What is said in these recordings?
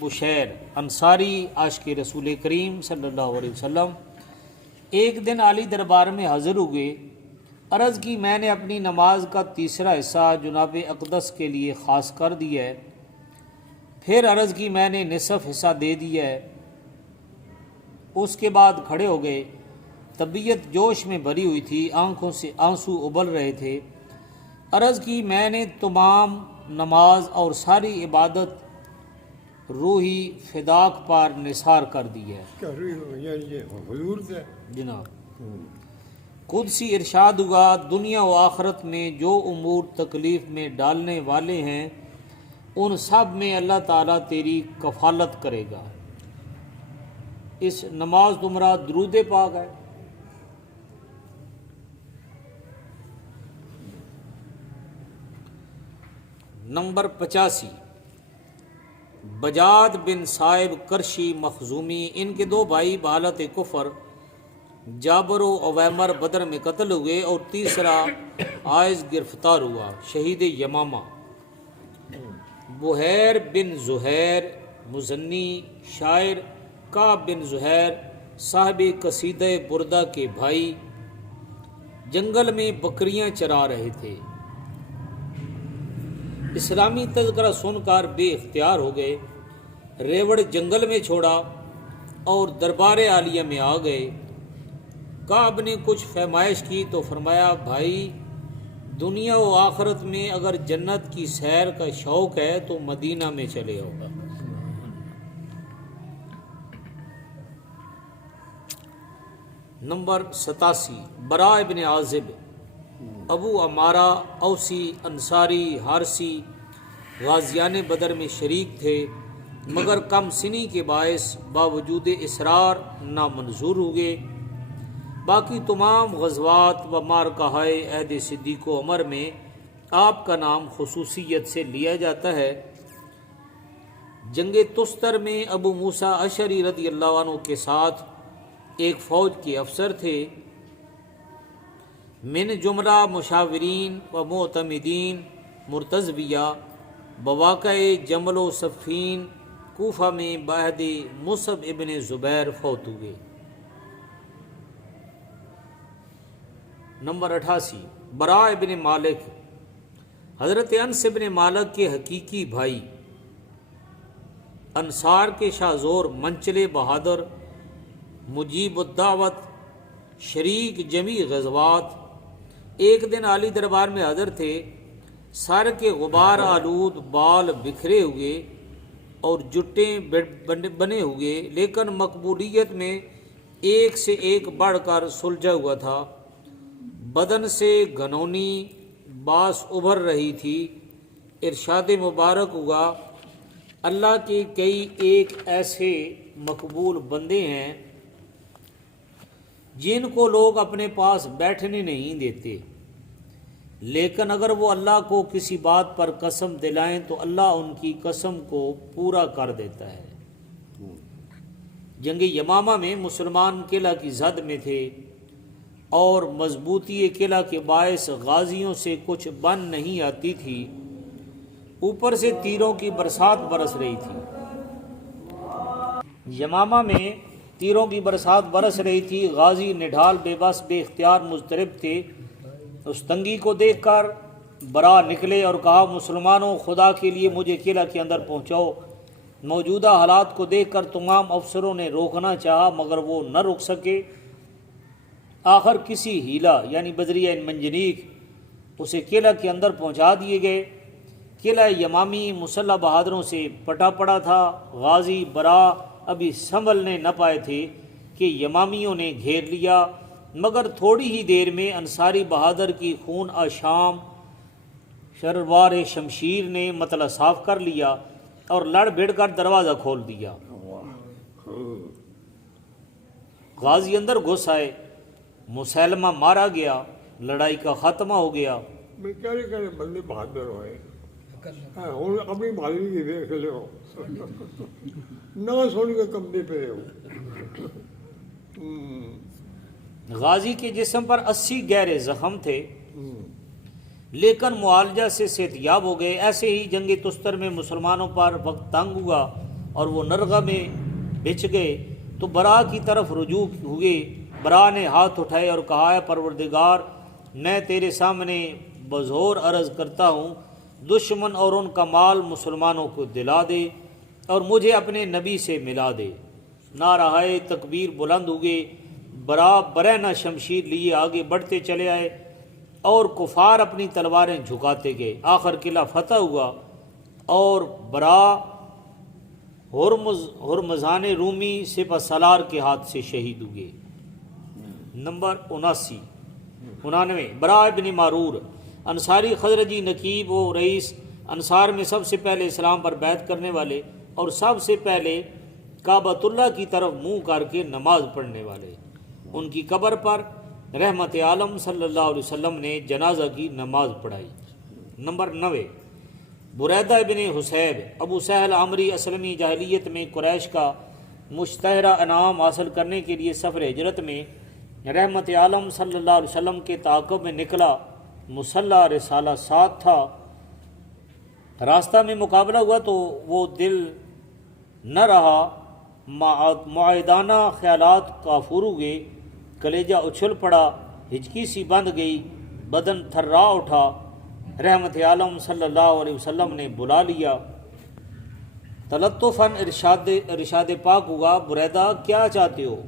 بشیر انصاری عاشق رسول کریم صلی اللہ علیہ وسلم ایک دن عالی دربار میں حاضر ہوئے۔ عرض کی میں نے اپنی نماز کا تیسرا حصہ جناب اقدس کے لیے خاص کر دیا ہے۔ پھر عرض کی میں نے نصف حصہ دے دیا ہے۔ اس کے بعد کھڑے ہو گئے۔ طبیعت جوش میں بھری ہوئی تھی، آنکھوں سے آنسو ابل رہے تھے۔ عرض کی میں نے تمام نماز اور ساری عبادت روحی فداک پر نثار کر دی ہے۔ جناب قدسی ارشاد ہوا، دنیا و آخرت میں جو امور تکلیف میں ڈالنے والے ہیں ان سب میں اللہ تعالیٰ تیری کفالت کرے گا۔ اس نماز تمہارا درود پاک ہے۔ نمبر 85 بجاد بن صائب کرشی مخزومی، ان کے دو بھائی بحالت کفر جابر و عویمر بدر میں قتل ہوئے اور تیسرا عائز گرفتار ہوا، شہید یمامہ۔ بحیر بن زہیر مزنی شاعر، کعب بن زہیر صاحب قصیدہ بردہ کے بھائی جنگل میں بکریاں چرا رہے تھے۔ اسلامی تذکرہ سن کر بے اختیار ہو گئے، ریوڑ جنگل میں چھوڑا اور دربار عالیہ میں آ گئے۔ کعب نے کچھ فرمائش کی تو فرمایا، بھائی دنیا و آخرت میں اگر جنت کی سیر کا شوق ہے تو مدینہ میں چلے ہوگا۔ نمبر 87 براء ابن عازب، ابو عمارہ اوسی انصاری حارسی غازیان بدر میں شریک تھے، مگر کم سنی کے باعث باوجود اصرار نامنظور ہوئے۔ باقی تمام غزوات و مارکہائے عہد صدیق و عمر میں آپ کا نام خصوصیت سے لیا جاتا ہے۔ جنگ تستر میں ابو موسیٰ اشعری رضی اللہ عنہ کے ساتھ ایک فوج کے افسر تھے۔ من جملہ مشاورین و معتمدین مرتضویہ بواقع جمل و صفین کوفہ میں بعہد مصعب ابن زبیر فوت ہوئے۔ نمبر 88 براء ابن مالک، حضرت انس ابن مالک کے حقیقی بھائی، انصار کے شاہ زور منچلے بہادر، مجیب الدعوت، شریک جمیع غزوات۔ ایک دن عالی دربار میں حاضر تھے، سر کے غبار آلود بال بکھرے ہوئے اور جٹیں بنے ہوئے، لیکن مقبولیت میں ایک سے ایک بڑھ کر سلجھا ہوا تھا۔ بدن سے گھنونی باس ابھر رہی تھی۔ ارشاد مبارک ہوا، اللہ کے کئی ایک ایسے مقبول بندے ہیں جن کو لوگ اپنے پاس بیٹھنے نہیں دیتے، لیکن اگر وہ اللہ کو کسی بات پر قسم دلائیں تو اللہ ان کی قسم کو پورا کر دیتا ہے۔ جنگ یمامہ میں مسلمان قلعہ کی زد میں تھے اور مضبوطی قلعہ کے باعث غازیوں سے کچھ بن نہیں آتی تھی، اوپر سے تیروں کی برسات برس رہی تھی۔ یمامہ میں تیروں کی برسات برس رہی تھی، غازی نڈھال بے بس بے اختیار مضطرب تھے۔ اس تنگی کو دیکھ کر برا نکلے اور کہا، مسلمانوں خدا کے لیے مجھے قلعہ کے اندر پہنچاؤ۔ موجودہ حالات کو دیکھ کر تمام افسروں نے روکنا چاہا مگر وہ نہ رک سکے۔ آخر کسی ہیلہ یعنی بذریعہ منجنیق اسے قلعہ کے اندر پہنچا دیے گئے۔ قلعہ یمامی مسلح بہادروں سے پٹا پڑا تھا۔ غازی برا ابھی سنبھلنے نہ پائے تھے کہ یمامیوں نے گھیر لیا، مگر تھوڑی ہی دیر میں انصاری بہادر کی خون آشام شروار شمشیر نے مطلع صاف کر لیا اور لڑ بھڑ کر دروازہ کھول دیا۔ غازی اندر گھس آئے، مسلمہ مارا گیا، لڑائی کا خاتمہ ہو گیا۔ بیچارے بندے بہادر ہوئے، اپنی بہادری کی دیکھ لے ہو، نہ سن کے کمبے پہ ہو۔ غازی کے جسم پر 80 گہرے زخم تھے، لیکن معالجہ سے صحت یاب ہو گئے۔ ایسے ہی جنگ تستر میں مسلمانوں پر وقت تنگ ہوا اور وہ نرغہ میں بچھ گئے تو برا کی طرف رجوع ہوئے۔ برا نے ہاتھ اٹھائے اور کہا ہے پروردگار میں تیرے سامنے بزور عرض کرتا ہوں دشمن اور ان کا مال مسلمانوں کو دلا دے اور مجھے اپنے نبی سے ملا دے۔ نعرہ تکبیر بلند ہوئے۔ برا برہنہ شمشیر لیے آگے بڑھتے چلے آئے اور کفار اپنی تلواریں جھکاتے گئے۔ آخر قلعہ فتح ہوا اور برا ہرمزان رومی سپہ سالار کے ہاتھ سے شہید ہوئے۔ نمبر 99 برا ابن معرور انصاری خزرجی نقیب و رئیس انصار میں سب سے پہلے اسلام پر بیعت کرنے والے اور سب سے پہلے کعبۃ اللہ کی طرف منہ کر کے نماز پڑھنے والے۔ ان کی قبر پر رحمت عالم صلی اللہ علیہ وسلم نے جنازہ کی نماز پڑھائی۔ نمبر 90 بریدہ ابن حسیب ابو سہل عمری اسلمی جاہلیت میں قریش کا مشتہرہ انعام حاصل کرنے کے لیے سفر ہجرت میں رحمت عالم صلی اللہ علیہ وسلم کے تعاقب میں نکلا۔ مسلح رسالہ ساتھ تھا۔ راستہ میں مقابلہ ہوا تو وہ دل نہ رہا، معاہدانہ خیالات کافور ہوئے، کلیجہ اچھل پڑا، ہچکی سی بندھ گئی، بدن تھرا اٹھا۔ رحمت عالم صلی اللہ علیہ وسلم نے بلا لیا۔ تلطفاً ارشاد پاک ہوا بریدہ کیا چاہتے ہو؟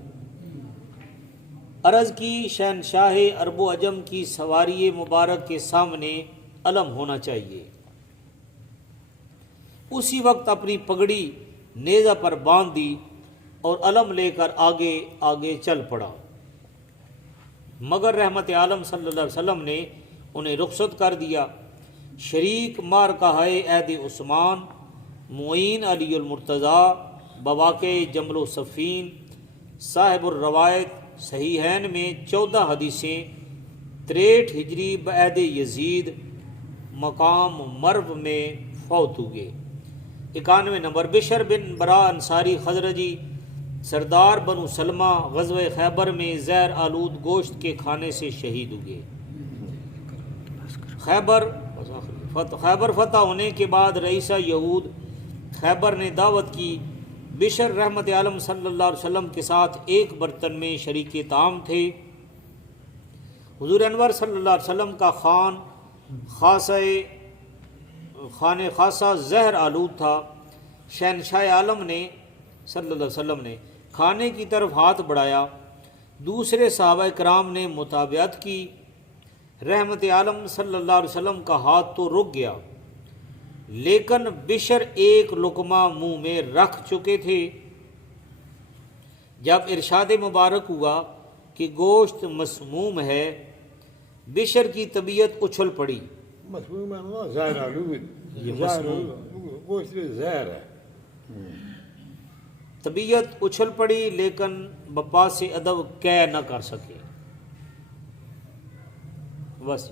عرض کی شہنشاہ عرب و عجم کی سواری مبارک کے سامنے علم ہونا چاہیے۔ اسی وقت اپنی پگڑی نیزہ پر باندھ دی اور علم لے کر آگے آگے چل پڑا، مگر رحمت عالم صلی اللہ علیہ وسلم نے انہیں رخصت کر دیا۔ شریک مار کہائے عہد عثمان معین علی المرتضیٰ بواقع جمل و صفین صاحب الروایت صحیحین میں 14 حدیثیں 63 ہجری بعہد یزید مقام مرو میں فوت ہوئے۔ 91 نمبر بشر بن برا انصاری خزرجی سردار بنو سلمہ غزوہ خیبر میں زہر آلود گوشت کے کھانے سے شہید ہوئے۔ خیبر فتح ہونے کے بعد رئیسہ یہود خیبر نے دعوت کی۔ بشر رحمت عالم صلی اللہ علیہ وسلم کے ساتھ ایک برتن میں شریک طعام تھے۔ حضور انور صلی اللہ علیہ وسلم کا خانہ خاصہ زہر آلود تھا۔ شہنشاہ عالم نے صلی اللہ علیہ وسلم نے کھانے کی طرف ہاتھ بڑھایا، دوسرے صحابہ کرام نے متابعت کی۔ رحمت عالم صلی اللہ علیہ وسلم کا ہاتھ تو رک گیا، لیکن بشر ایک لقمہ منہ میں رکھ چکے تھے۔ جب ارشاد مبارک ہوا کہ گوشت مسموم ہے، بشر کی طبیعت اچھل پڑی۔ مسموم ہے زہر آلود، یہ مسموم گوشت زہر ہے۔ طبیعت اچھل پڑی لیکن بپا سے ادب کہہ نہ کر سکے۔ بس